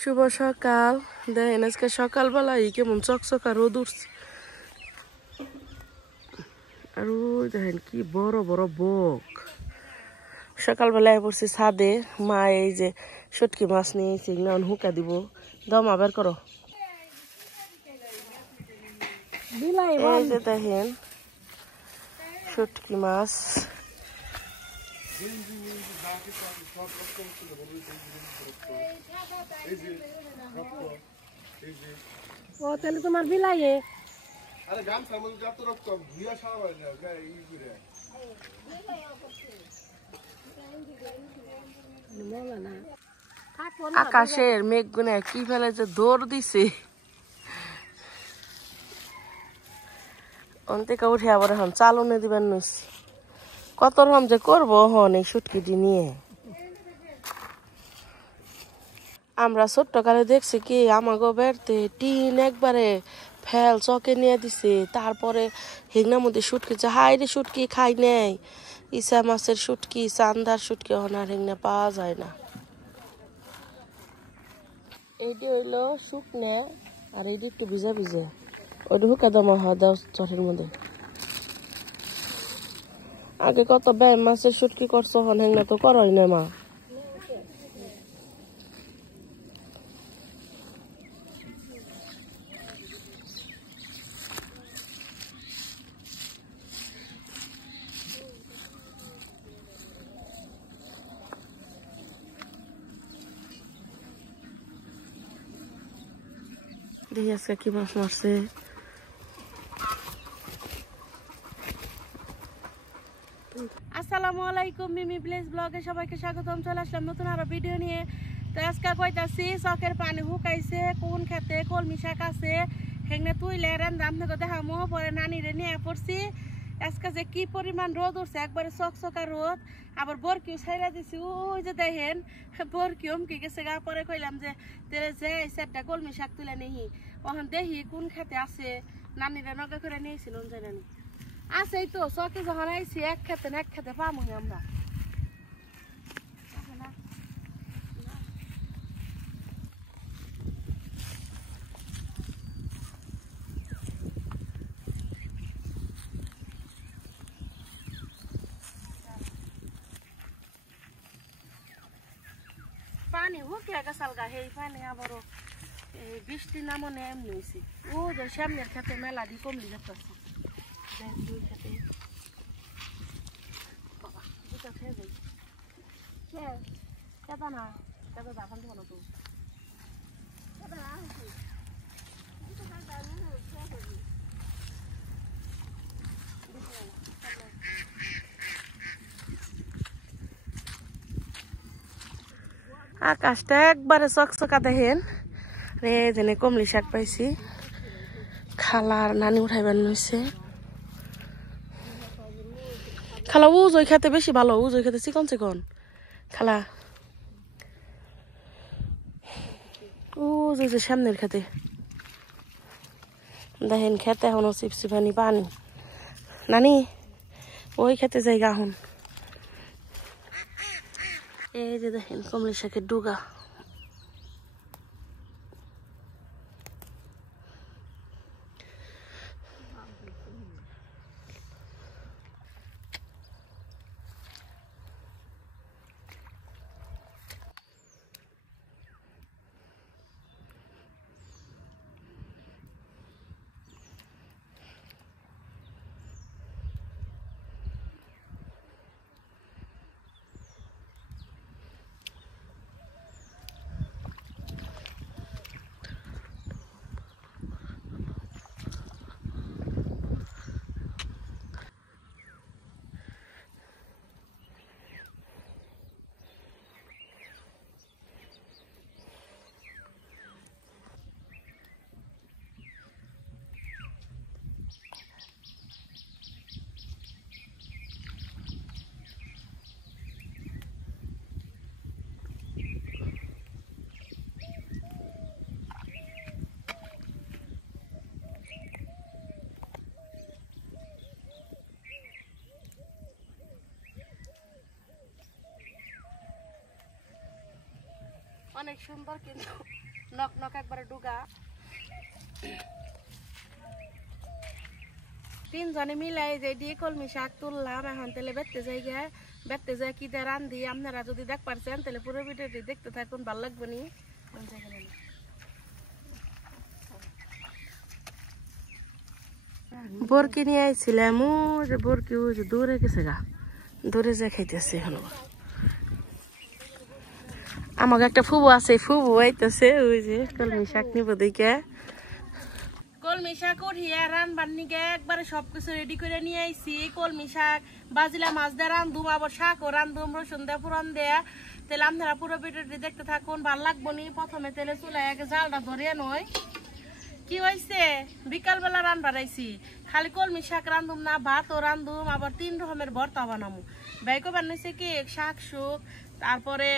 শুভ সকাল। দেখেন আজকে সকালবেলায় কেমন চকচকা রোদ উঠছে। আর ওই দেখেন কি বড় বড় বক। সকালবেলায় পড়ছি ছাদে, মা এই যে শুটকি মাছ নিয়েছি, হুকা দিব। দমা বের করো। এই যে দেখেন শুটকি মাছ। ও তাহলে তোমার বিলাই আরে গামছার মধ্যে যত রকম ভিয়া সারা বাইরে ই করে আকাশের মেঘ গুনে কি ফেলে যে দৌড় দিছে। অন্তিকা উঠে আবার এখন চালনে দিবেন নিস। কত রকম যে করবো হন এই শুটকিটি নিয়ে। আমরা ছোট্টকালে দেখছি কি আমাগো বেড়তে টিন একবারে ফেল চকে নিয়ে দিছে। তারপরে হিংনার মধ্যে শুটকি হাই রে শুটকি খাই নেই। ইসা মাছের শুটকি, চান্দার শুটকি আর হিংনা পাওয়া যায় না। এইটি হইলো শুকনে আর এইটি একটু ভিজা ভিজা। ওইটা হুকা দমা হওয়া দাও চটের মধ্যে। আগে কত ব্যয় মাছের শুটকি করছো, হন হিংনা তো করই না মা। দেখি আজকে কি মাছ মারছে। আসসালামু আলাইকুম, মিমি ভিলেজ ব্লগে সবাইকে স্বাগতম। চলে আসলাম নতুন আরো ভিডিও নিয়ে। তো আজকে কইতাছি চকের পানি হুকাইছে, কোন খেতে কলমি শাক আছে হেংনে তুইলে রান্না দেখামো। পরে নানিরে নিয়ে পড়ছি। আজকে যে কি পরিমাণ রোদ উঠছে, একবারে চকচকা রোদ। আবার বরকিও ছাইরা দিছি, ওই যে দেখেন বরকিও কি গেছে গা। পরে কইলাম যে তেরে যে চারটা কলমি শাক তুলে নিহি, ওখান দেখি কোন খেতে আছে। নানিরে নগা করে নিয়েছিল জানি আছে তো চকে যখন আইছি এক খেতে পামু আমরা। পানি হুকিয়া গেছাল গা, সেই পানি আবারও বৃষ্টি নামনে এমনি হয়েছে। ও যে সামনের খেতে মেলা দি কমলি যেতেছে। খেতে দুটা খেয়ে যাই কেদা না কেদা দাফান দেবো না তো। আকাশটা একবারে চকচকা দেখেন রে। যেনে কমলি শাক পাইছি, খালার নানি উঠাইবার নইছে। খালা উজই খেতে বেশি ভালো, উজই খেতে চিকন চিকন। খালা উজই যে সামনের খেতে দেখেন, খেতে এখনো চিপচিপানি পানি। নানি ওই খেতে যাই গাহুন। এই যে দেখেন কমলি শাকের ডুগা। অনেক সুন্দর কিন্তু নক নক একবারে ডুগা। তিনজনে মিলাই যে দিয়ে কলমি শাক তুললাম, এখন তেলে বেটতে যাই গে। বেটতে যাই কি দিয়ে রান্ধি আপনারা যদি দেখ পারছেন তাহলে পুরো ভিডিওটি দেখতে থাকুন, ভালো লাগবে নি। বরকি নিয়ে আইছিলাম, ও যে বরকি ওই যে দূরে গেছে গা, দূরে যা খাইতেছে। এখন আমাকে একটা ফুবু আছে, ফুবু আইতেছে ওই যে কলমি শাক নিব দেখে। কলমি শাক উঠিয়ে রানবার নিকে একবারে সবকিছু রেডি করে নিয়ে আইছি। কলমি শাক বাজিলা মাছ দিয়ে রান্ধুম, আবার শাকও রান্ধুম রসুন দিয়ে পুরান দেয়া। তাহলে আপনারা পুরো ভিডিওটি দেখতে থাকুন, ভালো লাগবো নি। প্রথমে তেলে চুলায় আগে জালটা ধরিয়ে নয়। কি হয়েছে বিকালবেলা রান্না রাইছি, খালি কলমি শাক রান্ধুম না, ভাতও রান্ধুম, আবার 3 রকমের ভর্তা বানামু। বাইকও বানাইছে কি শাক শুক, তারপরে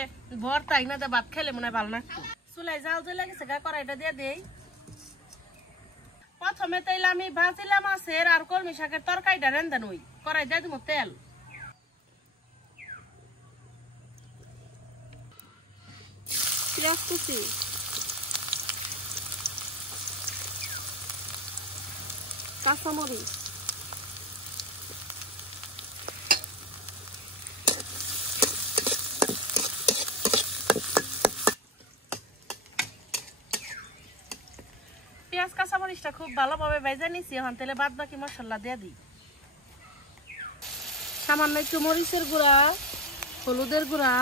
ভর্তা ইনাতে ভাত খেলে মনে হয় ভালো লাগতো। চুলায় জাল জ্বলে গেছে গা, কড়াইটা দিয়ে দেই। প্রথমে তাইলে আমি ভাজিলাম মাছের আর কলমি শাকের তরকারিটা রান্ধা নই, কড়াই দিয়ে দিব তেল। পেঁয়াজ কুচি, কাঁচামরিচ, পেঁয়াজ কাঁচামরিচটা খুব ভালোভাবে ভেজে নিছি। এখন তেলে বাদ বাকি মশলা দিয়ে দিই। সামান্য একটু মরিচের গুঁড়া, হলুদের গুঁড়া,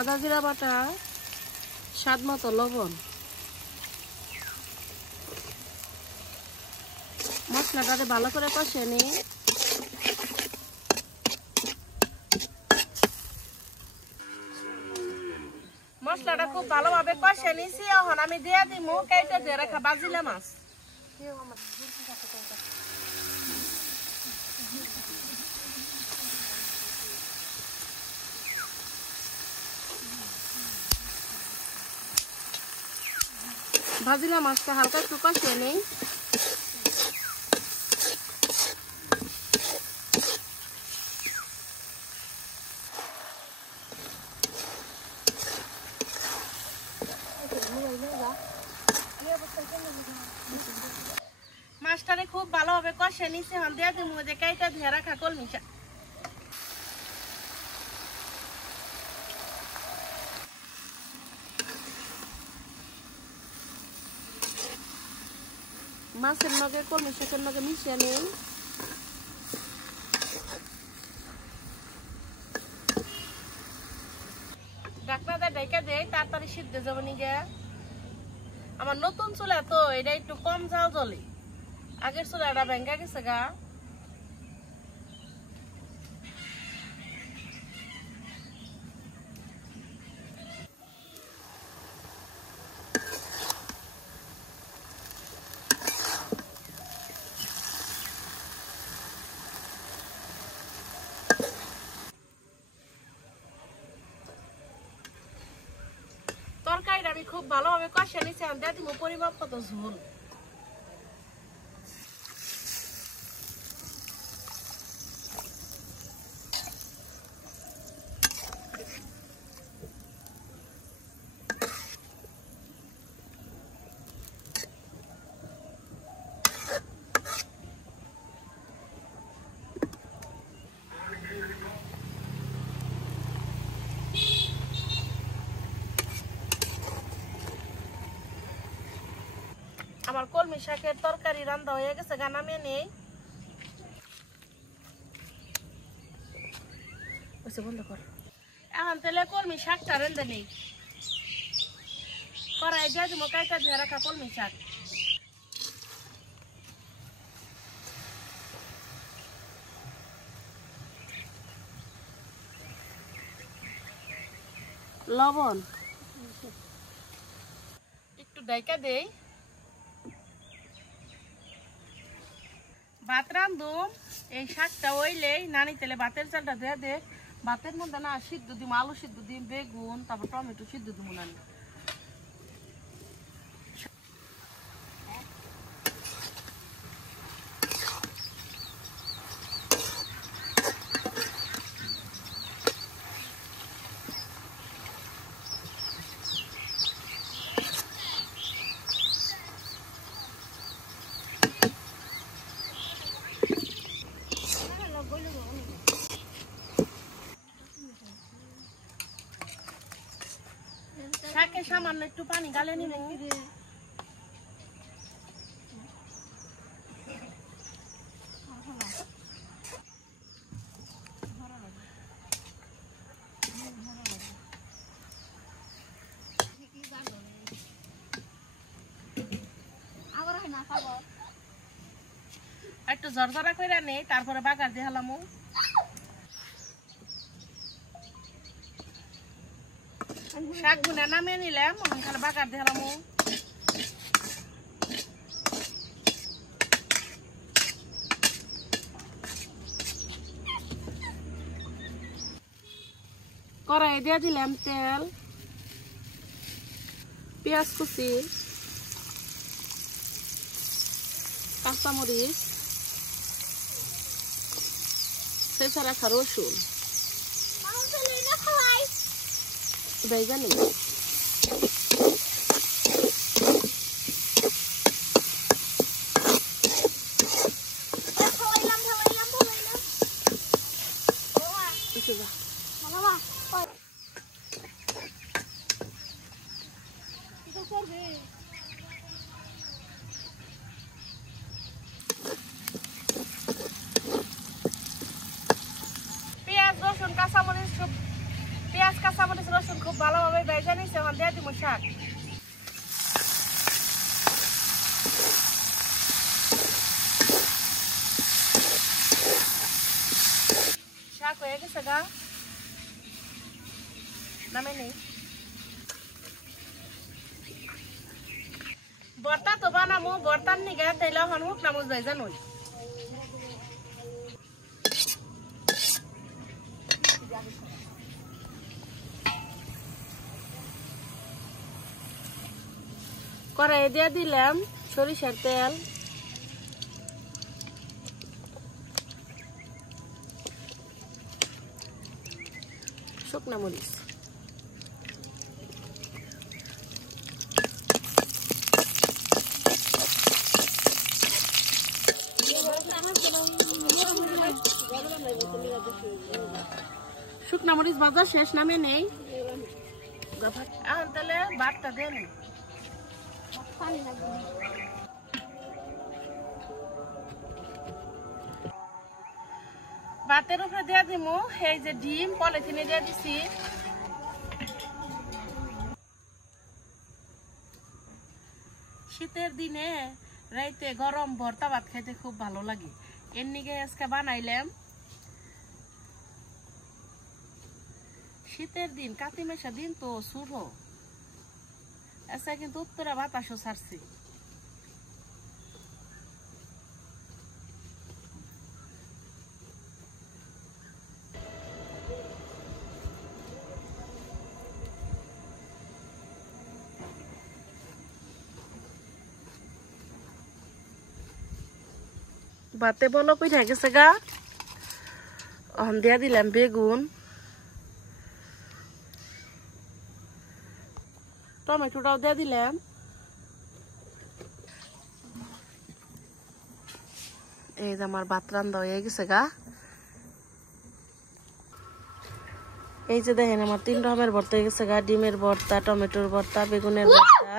আদা জিরা বাটা, স্বাদ মতো লবণ। মশলাটাতে ভালো করে কষিয়ে নিই। মশলাটা খুব ভালোভাবে কষিয়ে নিছি। এখন আমি দিয়ে দিব কেটে দিয়ে রাখা বাজিলা মাছ। ভাজিলা মাছটা হালকা একটু কষিয়ে নিই। মাছটারে খুব ভালোভাবে কষিয়ে নিছি। এখন দিয়ে দিব যে কেটে দিয়ে রাখা কলমি শাক। মাছের নগে কলমি শাকের নগে মিশিয়ে নেই। ঢাকনাটা ঢেকে দেই, তাড়াতাড়ি সিদ্ধ যাবে নিগে। আমার নতুন চুলা তো এটা একটু কম জাল জ্বলে, আগের চুলাটা ভেঙে গেছে গা। তরকারিটা আমি খুব ভালোভাবে কষিয়ে নিচ্ছি। আমি দিয়ে দিব পরিমাপ মতো ঝোল। আমার কলমি শাকের তরকারি রান্না হয়ে গেছে, গা নামিয়ে নেই। বন্ধ কর। এখন তাহলে কলমি শাকটা রেঁধে নেই। কড়াই দিয়ে দিব কাইটা দিয়ে রাখা কলমি শাক। লবণ একটু ঢাকা দেই। ভাত রান্ধুম, এই শাকটা হইলেই নানি তেলে ভাতের চালটা দিয়ে দে। ভাতের মধ্যে না সিদ্ধ দিম, আলু সিদ্ধ দিম, বেগুন, তারপর টমেটো সিদ্ধ দিব নানি। সামান্য একটু পানি গালে নিব। একটু ঝরঝরা করে নেই, তারপরে বাগার দিয়ে হালামু। শাক গুনা নামিয়ে নিলাম, খালি বাগার দিয়ে হালামু। কড়াই দিয়ে দিলাম তেল, পেঁয়াজ কুচি, কাঁচামরিচ, ছেঁচা রাখা রসুন, বেগুন নিব। পেঁয়াজ কাঁচামরিচ রসুন খুব ভালোভাবে ভেজে নিয়েছে, এখন দিয়ে দিব শাক। শাক হয়ে গেছে গা, নামে নেই। ভর্তা তো বানামু, ভর্তার নিগে তাইলে এখন শুকনা মরিচ ভেজে নই। কড়াই দিয়ে দিলাম সরিষার তেল, শুকনা মরিচ, শুকনা মরিচ ভাজা শেষ, নামে নেই। এখন তাহলে ভাতটা দিয়ে নেই। ভাতের উপরে দিয়ে দিব এই যে ডিম পলিথিনে দিয়ে দিছি। শীতের দিনে রাইতে গরম ভর্তা ভাত খাইতে খুব ভালো লাগে, এর নিগে আজকে বানাইলাম। শীতের দিন, কাতি মাসের দিন তো শুরু আচ্ছা, কিন্তু উত্তরে বাতাসও ছাড়ছে। ভাতে বলো কই গেছে গা, দিয়া দিলাম বেগুন, টমেটোটাও দিয়ে দিলাম। এই যে আমার ভাত রান্না হয়ে গেছে গা। এই যে দেখেন আমার 3 রকমের ভর্তা হয়ে গেছে গা, ডিমের ভর্তা, টমেটোর ভর্তা, বেগুনের ভর্তা।